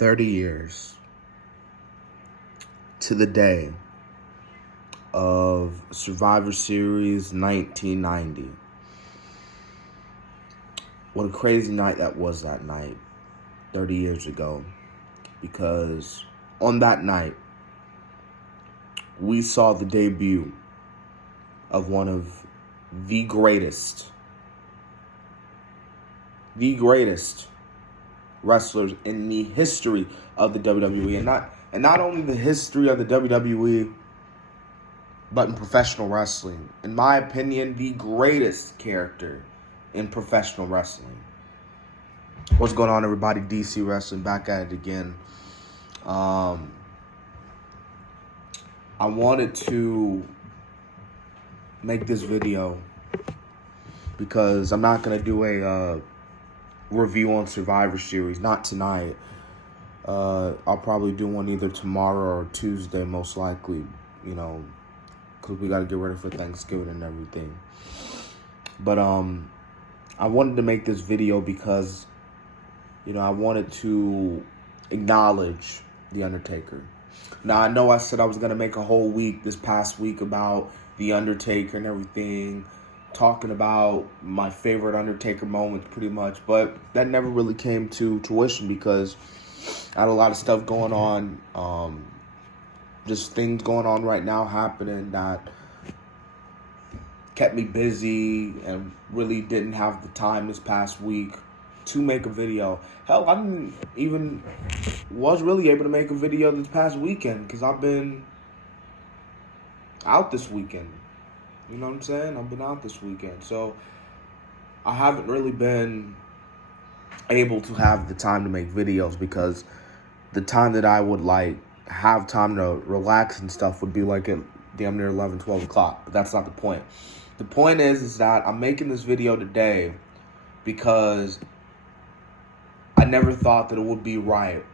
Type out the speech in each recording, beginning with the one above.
30 years to the day of Survivor Series 1990. What a crazy night that was that night, 30 years ago. Because on that night, we saw the debut of one of the greatest wrestlers in the history of the WWE. And not only the history of the WWE, but in professional wrestling. In my opinion, the greatest character in professional wrestling. What's going on, everybody? DC Wrestling back at it again. I wanted to make this video because I'm not going to do a review on Survivor Series, not tonight. I'll probably do one either tomorrow or Tuesday, most likely, because we got to get ready for Thanksgiving and everything. But I wanted to make this video because, I wanted to acknowledge The Undertaker. Now, I know I said I was going to make a whole week this past week about The Undertaker and everything, talking about my favorite Undertaker moments pretty much, but that never really came to fruition because I had a lot of stuff going on, just things going on right now happening that kept me busy and really didn't have the time this past week to make a video. Hell, I didn't even was really able to make a video this past weekend because I've been out this weekend. You know what I'm saying? I've been out this weekend. So I haven't really been able to have the time to make videos because the time that I would have time to relax and stuff would be like at damn near 11, 12 o'clock. But that's not the point. The point is that I'm making this video today because I never thought that it would be right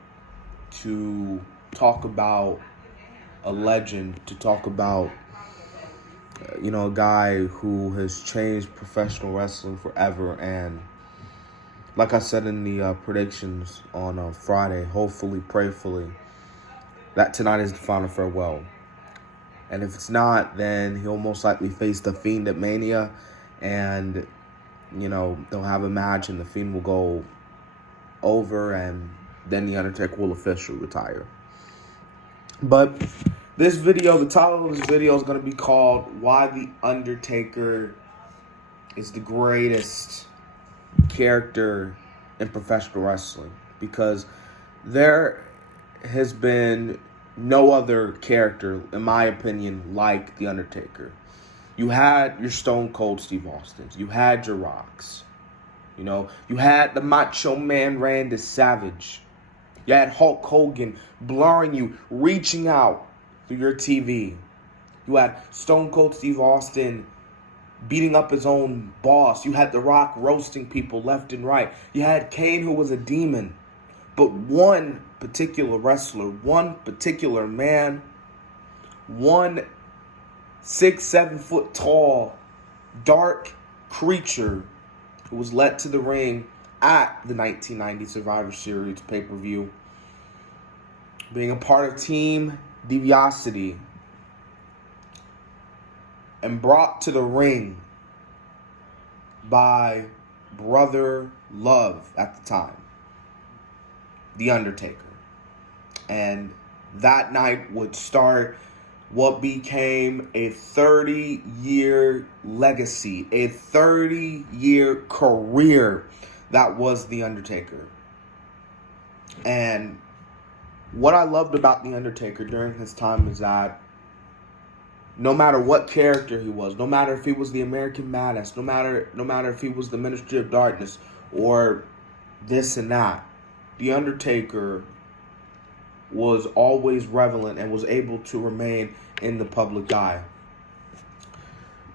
to talk about a legend, to talk about a guy who has changed professional wrestling forever. And like I said in the predictions on Friday, hopefully, prayerfully, that tonight is the final farewell. And if it's not, then he'll most likely face The Fiend at Mania. And, they'll have a match and The Fiend will go over and then The Undertaker will officially retire. But this video, the title of this video is going to be called Why The Undertaker is the Greatest Character in Professional Wrestling. Because there has been no other character, in my opinion, like The Undertaker. You had your Stone Cold Steve Austins. You had your Rocks. You had the Macho Man Randy Savage. You had Hulk Hogan blurring you, reaching out through your TV. You had Stone Cold Steve Austin beating up his own boss. You had The Rock roasting people left and right. You had Kane, who was a demon. But one particular wrestler, one particular man, one 6-7 foot tall, dark creature who was led to the ring at the 1990 Survivor Series pay-per-view, being a part of Team Deviosity, and brought to the ring by Brother Love at the time, The Undertaker. And that night would start what became a 30-year legacy, a 30-year career that was The Undertaker. And what I loved about The Undertaker during his time is that no matter what character he was, no matter if he was the American Badass, no matter if he was the Ministry of Darkness or this and that, The Undertaker was always relevant and was able to remain in the public eye.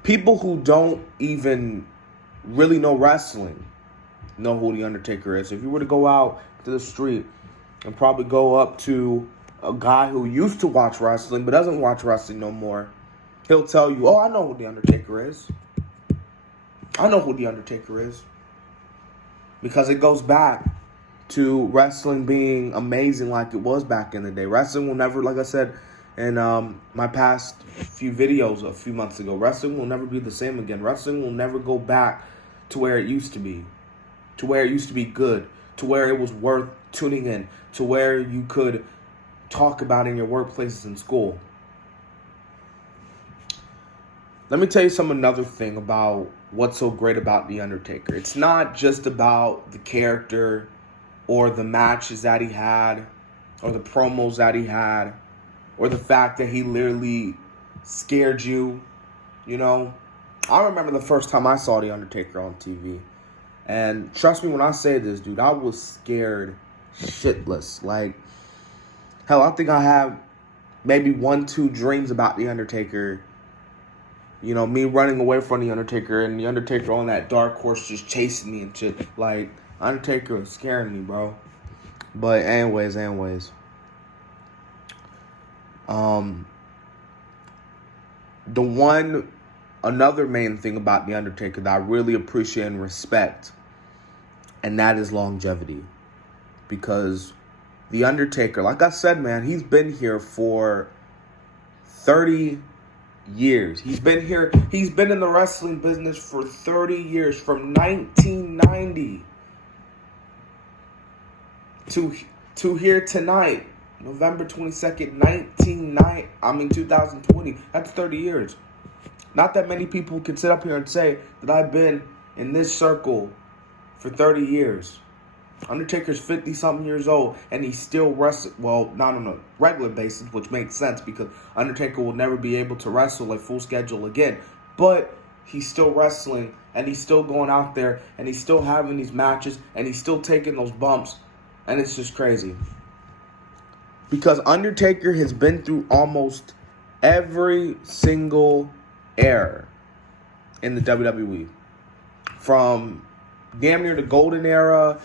People who don't even really know wrestling know who The Undertaker is. If you were to go out to the street and probably go up to a guy who used to watch wrestling but doesn't watch wrestling no more, he'll tell you, oh, I know who The Undertaker is. I know who The Undertaker is. Because it goes back to wrestling being amazing like it was back in the day. Wrestling will never, like I said in my past few videos a few months ago, wrestling will never be the same again. Wrestling will never go back to where it used to be, to where it used to be good, to where it was worth tuning in, to where you could talk about in your workplaces and school. Let me tell you another thing about what's so great about The Undertaker. It's not just about the character or the matches that he had or the promos that he had or the fact that he literally scared you, you know. I remember the first time I saw The Undertaker on TV. And trust me when I say this, dude, I was scared shitless. Like, hell, I think I have maybe 1-2 dreams about The Undertaker. You know, me running away from The Undertaker and The Undertaker on that dark horse just chasing me and shit. Like, Undertaker was scaring me, bro. But anyways. Another main thing about The Undertaker that I really appreciate and respect, and that is longevity. Because The Undertaker, like I said, man, he's been here for 30 years. He's been in the wrestling business for 30 years, from 1990 to here tonight, November 22nd, 2020. That's 30 years. Not that many people can sit up here and say that I've been in this circle for 30 years. Undertaker's 50-something years old, and he's still wrestling. Well, not on a regular basis, which makes sense because Undertaker will never be able to wrestle a full schedule again. But he's still wrestling, and he's still going out there, and he's still having these matches, and he's still taking those bumps, and it's just crazy. Because Undertaker has been through almost every single era in the WWE. From damn near the golden era,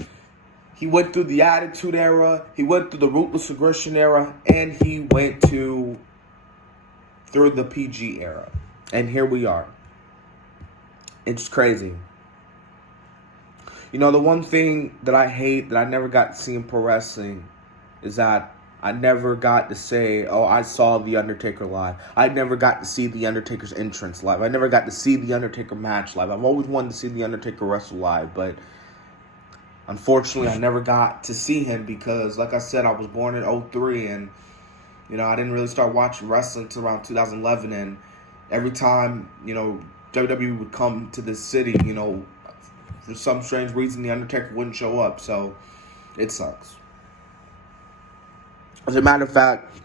he went through the Attitude Era, he went through the Ruthless Aggression Era, and he went through the PG Era. And here we are. It's crazy. You know, the one thing that I hate that I never got to see in pro wrestling is that I never got to say, oh, I saw The Undertaker live. I never got to see The Undertaker's entrance live. I never got to see The Undertaker match live. I've always wanted to see The Undertaker wrestle live, but unfortunately, I never got to see him because, like I said, I was born in 2003, and, you know, I didn't really start watching wrestling until around 2011, and every time, you know, WWE would come to this city, you know, for some strange reason, The Undertaker wouldn't show up, so it sucks. As a matter of fact,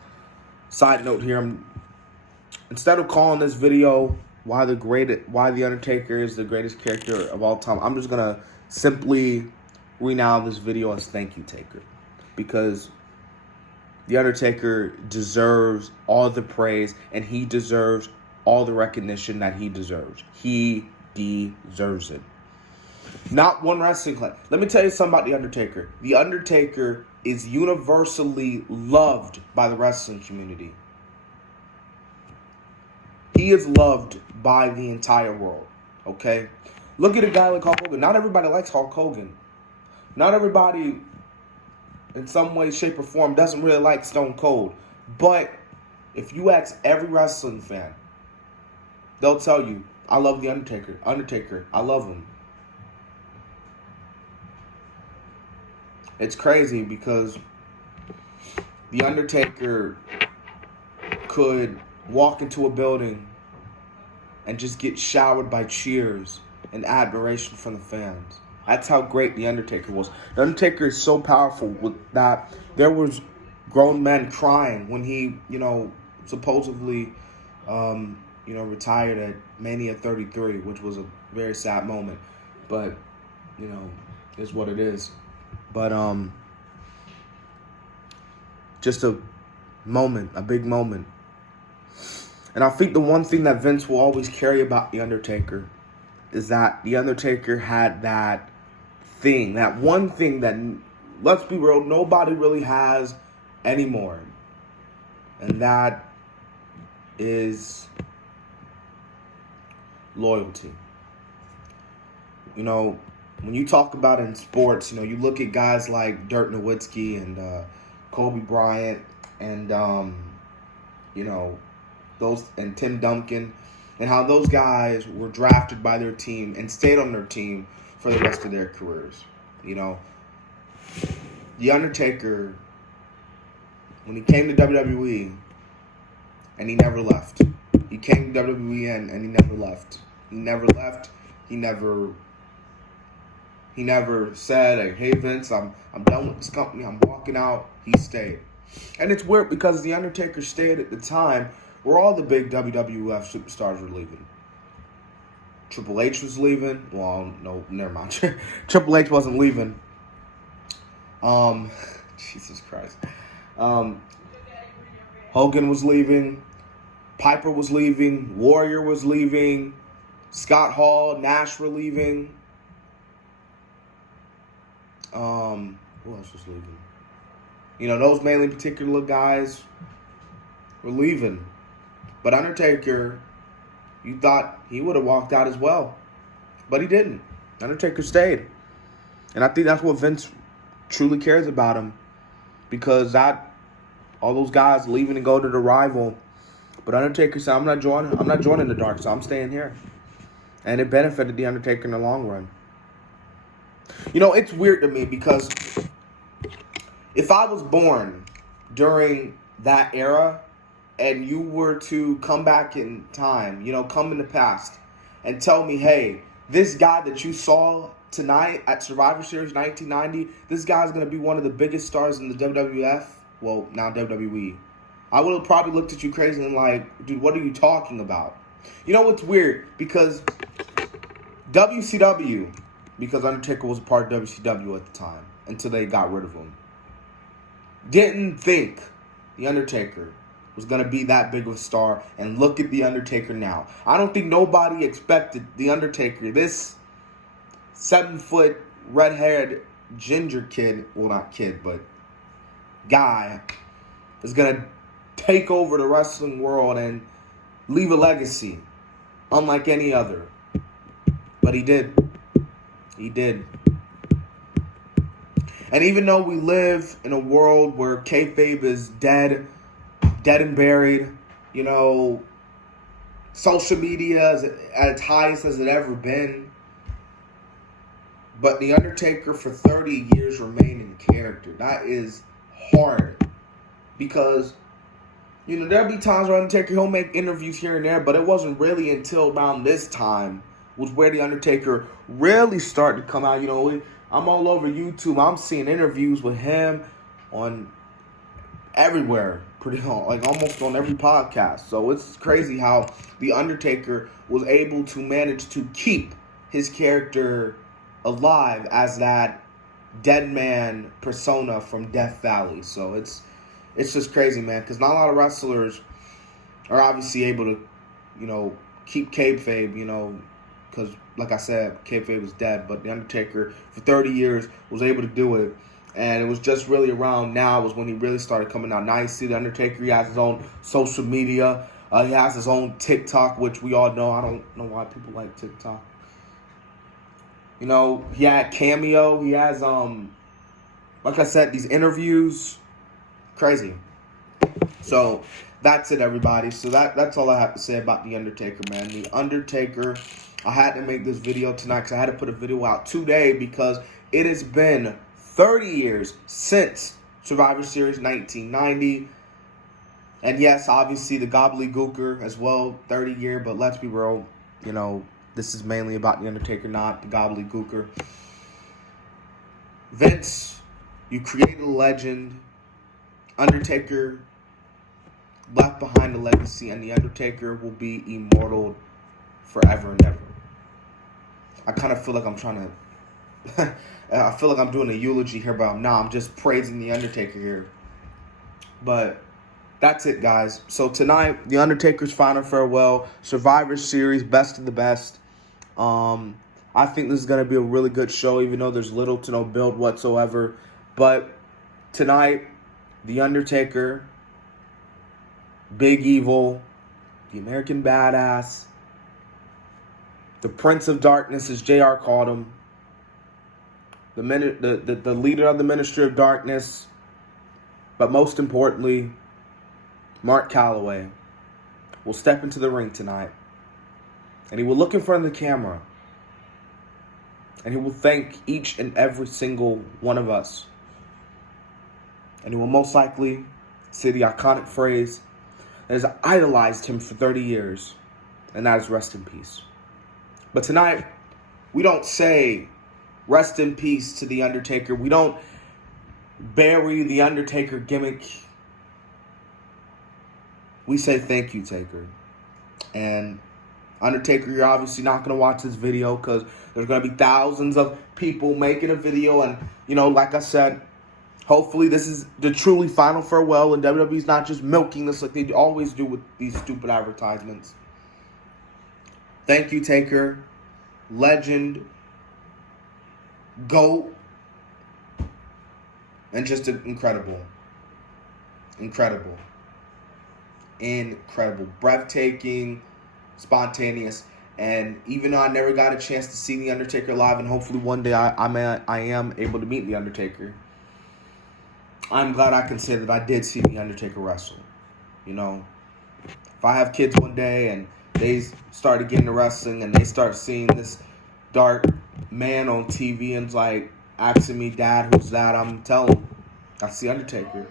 side note here, instead of calling this video why The Undertaker is the greatest character of all time, I'm just going to simply renown this video as Thank You Taker. Because The Undertaker deserves all the praise, and he deserves all the recognition that he deserves. He deserves it. Not one wrestling club. Let me tell you something about The Undertaker. The Undertaker is universally loved by the wrestling community. He is loved by the entire world. Okay? Look at a guy like Hulk Hogan. Not everybody likes Hulk Hogan. Not everybody, in some way, shape, or form, doesn't really like Stone Cold. But if you ask every wrestling fan, they'll tell you, I love The Undertaker. Undertaker, I love him. It's crazy because The Undertaker could walk into a building and just get showered by cheers and admiration from the fans. That's how great The Undertaker was. The Undertaker is so powerful with that there was grown men crying when he, you know, supposedly, retired at Mania 33, which was a very sad moment. But, you know, it's what it is. But, just a moment, a big moment. And I think the one thing that Vince will always carry about The Undertaker is that The Undertaker had that thing, that one thing that, let's be real, nobody really has anymore. And that is loyalty. You know, when you talk about it in sports, you look at guys like Dirk Nowitzki and Kobe Bryant and those and Tim Duncan, and how those guys were drafted by their team and stayed on their team for the rest of their careers. The Undertaker, when he came to WWE, and he never left. He came to WWE and he never left. He never left. He never said, hey Vince, I'm done with this company. I'm walking out. He stayed. And it's weird because The Undertaker stayed at the time where all the big WWF superstars were leaving. Triple H was leaving. Well, no, never mind. Triple H wasn't leaving. Jesus Christ. Hogan was leaving. Piper was leaving. Warrior was leaving. Scott Hall, Nash were leaving. Who else was leaving? Those mainly particular guys were leaving. But Undertaker, you thought he would have walked out as well. But he didn't. Undertaker stayed. And I think that's what Vince truly cares about him. Because all those guys leaving to go to the rival. But Undertaker said, I'm not joining the dark side. I'm staying here. And it benefited The Undertaker in the long run. It's weird to me because if I was born during that era and you were to come back in time, come in the past and tell me, hey, this guy that you saw tonight at Survivor Series 1990, this guy's going to be one of the biggest stars in the WWF, well, now WWE, I would have probably looked at you crazy and like, dude, what are you talking about? What's weird? Because WCW, because Undertaker was a part of WCW at the time, until they got rid of him, didn't think The Undertaker was going to be that big of a star. And look at The Undertaker now. I don't think nobody expected The Undertaker, this 7-foot, red-haired ginger kid, well, not kid, but guy, is going to take over the wrestling world and leave a legacy unlike any other. But he did. He did. And even though we live in a world where kayfabe is dead and buried, social media is at its highest as it ever been, but The Undertaker for 30 years remained in character. That is hard. Because, there'll be times where Undertaker, he'll make interviews here and there, but it wasn't really until around this time was where The Undertaker really started to come out. I'm all over YouTube. I'm seeing interviews with him on everywhere, pretty like almost on every podcast. So it's crazy how The Undertaker was able to manage to keep his character alive as that dead man persona from Death Valley. So it's just crazy, man, because not a lot of wrestlers are obviously able to, keep kayfabe, because, like I said, kayfabe was dead, but The Undertaker, for 30 years, was able to do it, and it was just really around now was when he really started coming out. Now you see The Undertaker, he has his own social media, he has his own TikTok, which we all know. I don't know why people like TikTok. He had Cameo, he has, like I said, these interviews, crazy. So, that's it, everybody. So, that's all I have to say about The Undertaker, man. The Undertaker, I had to make this video tonight because I had to put a video out today because it has been 30 years since Survivor Series 1990. And yes, obviously the Gobbledygooker as well, 30 year, but let's be real, this is mainly about The Undertaker, not the Gobbledygooker. Vince, you created a legend. Undertaker left behind a legacy, and The Undertaker will be immortal forever and ever. I kind of feel like I'm trying to... I feel like I'm doing a eulogy here, but I'm just praising The Undertaker here. But that's it, guys. So tonight, The Undertaker's final farewell, Survivor Series, best of the best. I think this is going to be a really good show, even though there's little to no build whatsoever. But tonight, The Undertaker, Big Evil, the American Badass, the Prince of Darkness, as JR called him, the leader of the Ministry of Darkness, but most importantly, Mark Calloway, will step into the ring tonight, and he will look in front of the camera, and he will thank each and every single one of us. And he will most likely say the iconic phrase that has idolized him for 30 years, and that is rest in peace. But tonight, we don't say rest in peace to The Undertaker. We don't bury The Undertaker gimmick. We say thank you, Taker. And Undertaker, you're obviously not going to watch this video because there's going to be thousands of people making a video. And, like I said, hopefully this is the truly final farewell, and WWE's not just milking this like they always do with these stupid advertisements. Thank you, Taker. Legend. GOAT. And just incredible. Breathtaking, spontaneous. And even though I never got a chance to see The Undertaker live, and hopefully one day I am able to meet The Undertaker, I'm glad I can say that I did see The Undertaker wrestle. If I have kids one day and they started getting to wrestling and they start seeing this dark man on TV and like asking me, Dad, who's that? I'm telling them, that's The Undertaker.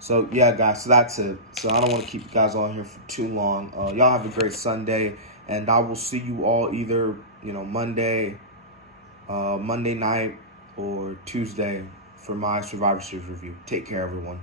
So, yeah, guys, so that's it. So I don't want to keep you guys on here for too long. Y'all have a great Sunday, and I will see you all either, Monday night or Tuesday for my Survivor Series review. Take care, everyone.